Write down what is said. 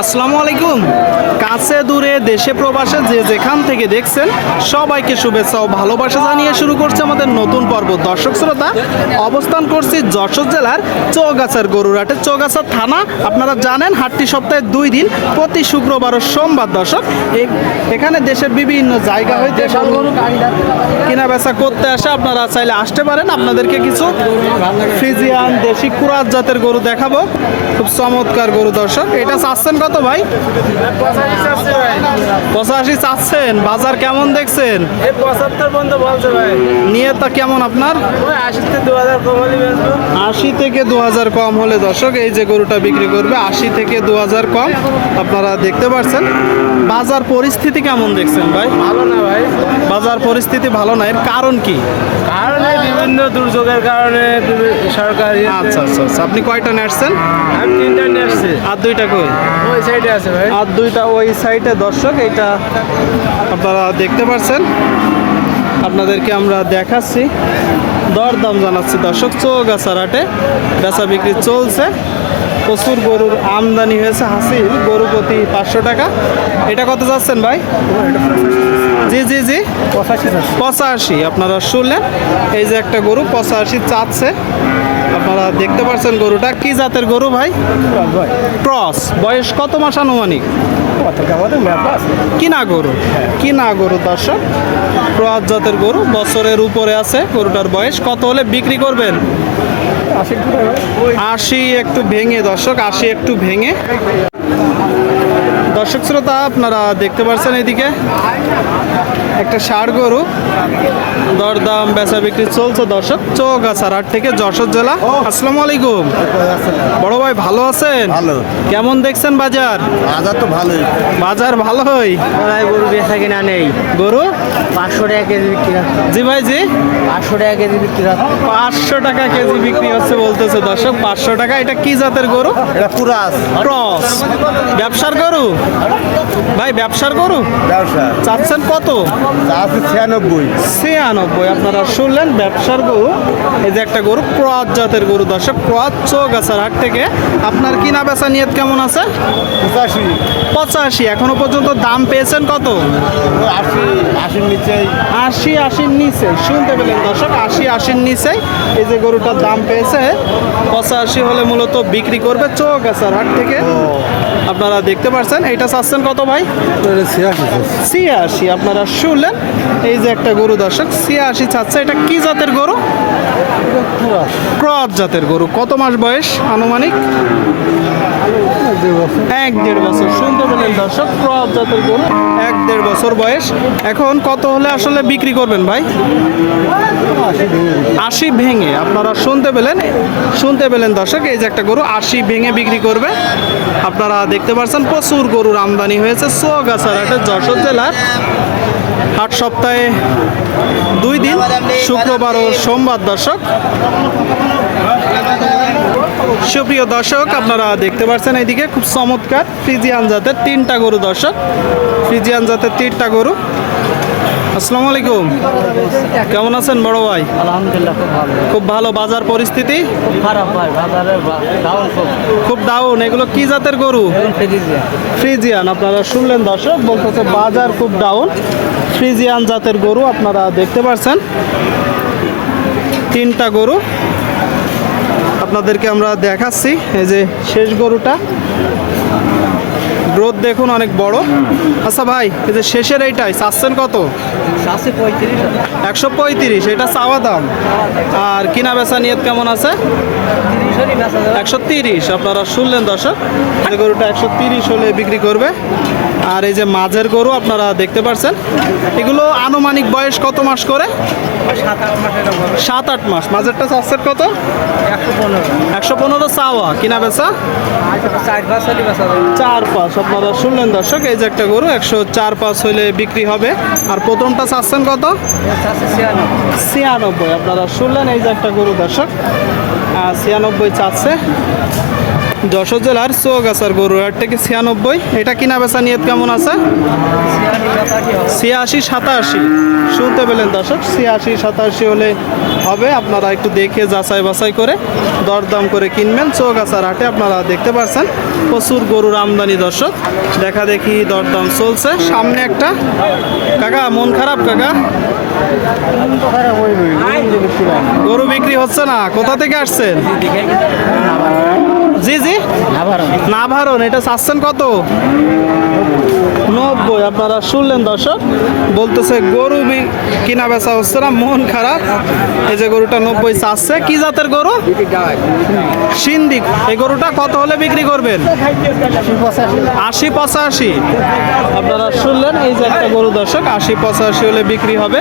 আসসালামু আলাইকুম কাছে দূরে দেশে প্রবাসে যে যেখান থেকে দেখছেন সবাইকে শুভেচ্ছা ও ভালোবাসা জানিয়ে শুরু করছে আমাদের নতুন পর্ব দর্শক শ্রোতা অবস্থান করছি যশোর জেলার চৌগাছার গরুরাটে চৌগাছার থানা আপনারা জানেন হাটটি সপ্তাহে দুই দিন প্রতি শুক্রবার ও সোমবার দর্শক এখানে দেশের বিভিন্ন জায়গা হইতে কেনা বেচা করতে আসে আপনারা চাইলে আসতে পারেন। আপনাদেরকে কিছু ফ্রিজিয়ান দেশি কুরাত জাতের গরু দেখাবো। খুব চমৎকার গরু দর্শক। এটা চাচ্ছেন কত ভাই? পঁচাশি চাচ্ছেন। বাজার কেমন দেখছেন? নিয়ে তা কেমন আপনার? আশি থেকে দু হাজার কম হলে দর্শক এই যে গরুটা বিক্রি করবে আশি থেকে দু হাজার কম আপনারা দেখতে পাচ্ছেন বাজার পরিস্থিতি কেমন দেখছেন ভাই? ভালো না ভাই। বাজার পরিস্থিতি ভালো না এর কারণ কি? কারণ বিভিন্ন দুর্যোগের কারণে সরকার আচ্ছা আচ্ছা আচ্ছা। আপনি কয়টা নেটছেন আমি তিনটা আসছি। আর দুইটা কই? ওই সাইডে আছে ভাই। আর দুইটা ওই সাইডে দর্শক এইটা আপনারা দেখতে পাচ্ছেন আপনাদেরকে আমরা দেখাচ্ছি। দরদাম জানাচ্ছি দর্শক। চৌগাছার হাটে বেচা বিক্রি চলছে। প্রচুর গরুর আমদানি হয়েছে। হাসিল গরু প্রতি পাঁচশো টাকা। এটা কত যাচ্ছেন ভাই? জি জি জি। পঁচাশি আপনারা শুনলেন? এই যে একটা গরু পঁচাশি চাচ্ছে। আপনারা দেখতে পাচ্ছেন গরুটা। কি জাতের গরু ভাই? ক্রস বয়স কত মাস আনুমানিক? কিনা গরু? কিনা গরু দর্শক? ক্রস জাতের গরু বছরের উপরে আছে গরুটার বয়স। কত হলে বিক্রি করবেন? আশি একটু ভেঙে দর্শক আশি একটু ভেঙে। দর্শক শ্রোতা আপনারা দেখতে পাচ্ছেন এদিকে একটা ষাড় গরু। দরদাম বেচা বিক্রি চলছে দর্শক। চৌগাছার হাট থেকে যশোর জেলা। আসসালামু আলাইকুম। বড় ভাই ভালো আছেন? ভালো। কেমন দেখছেন বাজার? বাজার তো ভালোই। বাজার ভালোই ভাই গরু বেচা কিনা নেই। গরু? পাঁচশো টাকা কেজি বিক্রি হচ্ছে। জি ভাই জি। পাঁচশো টাকা কেজি বিক্রি হচ্ছে। পাঁচশো টাকা কেজি বিক্রি হচ্ছে বলতেছে দর্শক। পাঁচশো টাকা এটা কি জাতের গরু? এটা পুরাস। ক্রস। ব্যবসার গরু? ভাই ব্যবসার গরু? ব্যবসা। চাচ্ছেন কত? আছে ছিয়ানব্বই। ছিয়ানব্বই। আপনারা শুনলেন ব্যবসার গরু। এই যে একটা গরু ক্রস জাতের গরু দর্শক ক্রস চৌগাছার হাট থেকে। আপনার কিনা বেচা নিয়ত কেমন আছে? পঁচাশি। পঁচাশি। এখনও পর্যন্ত দাম পেয়েছেন কত? আশি আশির নিচেই। আশি আশির নিচে। শুনতে পেলেন দর্শক আশি আশির নিচে এই যে গরুটার দাম পেয়েছে। পঁচাশি হলে মূলত বিক্রি করবে চৌগাছার হাট থেকে। আপনারা দেখতে পাচ্ছেন এটা চাচ্ছেন কত ভাই? ছিয়াশি আপনারা শুনলেন? এই যে একটা গরু দর্শক ছিয়াশি চাচ্ছে। এটা কি জাতের গরু? ক্রস জাতের গরু। কত মাস বয়স আনুমানিক? এক দেড় বছর। শুনতে পেলেন দর্শক ক্রস জাতের গরু, এক দেড় বছর বয়স। এখন কত হলে আসলে বিক্রি করবেন ভাই? আশি ভেঙে। আপনারা শুনতে পেলেন শুনতে পেলেন দর্শক, এই যে একটা গরু আশি ভেঙে বিক্রি করবে। আপনারা দেখতে পাচ্ছেন প্রচুর গরুর আমদানি হয়েছে সোগাছার হাটে, যশোর জেলার। আট সপ্তাহে দুই দিন, শুক্রবার ও সোমবার দর্শক। সুপ্রিয় দর্শক আপনারা দেখতে পাচ্ছেন এইদিকে খুব চমৎকার ফ্রিজিয়ান জাতের তিনটা গরু দর্শক। ফ্রিজিয়ান জাতের তিনটা গরু। আসসালামু আলাইকুম। কেমন আছেন বড় ভাই? আলহামদুলিল্লাহ খুব ভালো। খুব ভালো। বাজার পরিস্থিতি? খুব খারাপ ভাই বাজারের দাম খুব। খুব ডাউন এগুলো কি জাতের গরু? ফ্রিজিয়ান। আপনারা শুনলেন দর্শক বলতেছে বাজার খুব ডাউন ফ্রিজিয়ান জাতের গরু আপনারা দেখতে পাচ্ছেন। তিনটা গরু। আপনাদেরকে আমরা দেখাচ্ছি এই যে শেষ গরুটা। গ্রোথ দেখুন অনেক বড়। আচ্ছা ভাই এই যে শেষের এইটাই চাচ্ছেন কত? একশো পঁয়ত্রিশ এটা চাওয়া দাম। আর কিনা বেচা নিয়ত কেমন আছে? একশো তিরিশ আপনারা শুনলেন দর্শক যে গরুটা একশো তিরিশ হলে বিক্রি করবে। আর এই যে মাঝের গরু আপনারা দেখতে পাচ্ছেন এগুলো আনুমানিক বয়স কত মাস করে? সাত আট মাস। মাঝেরটা চাচ্ছেন কত? একশো পনেরো। চাওয়া। কিনা বেচা? চার পাঁচ আপনারা শুনলেন দর্শক এই যে একটা গরু একশো চার পাঁচ হলে বিক্রি হবে। আর প্রথমটা চাচ্ছেন কত? ছিয়ানব্বই। ছিয়ানব্বই। আপনারা শুনলেন এই যে একটা গরু দর্শক। ছিয়ানব্বই চাচ্ছে। যশোর জেলার চৌগাছার গরুহাট থেকে ছিয়ানব্বই। এটা কিনা বেচা নিয়ত কেমন আছে? ছিয়াশি সাতাশি। শুনতে পেলেন দর্শক, ছিয়াশি সাতাশি হলে হবে। আপনারা একটু দেখে যাচাই বাছাই করে দরদাম করে কিনবেন। চৌগাছার হাটে আপনারা দেখতে পাচ্ছেন প্রচুর গরুর আমদানি দর্শক। দেখা দেখি দরদাম চলছে। সামনে একটা কাকা, মন খারাপ কাকা? গরু বিক্রি হচ্ছে না, কোথা থেকে আসছেন? জি জি। না ভারণ এটা চাচ্ছেন কত? নব্বই আপনারা শুনলেন দর্শক? বলতেছে গরু কিনা বেচা হচ্ছে না মন খারাপ। এই যে গরুটা নব্বই চাচ্ছে কি জাতের গরু? সিন্ধি। এই গরুটা কত হলে বিক্রি করবেন? আশি পঁচাশি। আপনারা শুনলেন এই যে একটা গরু দর্শক আশি পঁচাশি হলে বিক্রি হবে।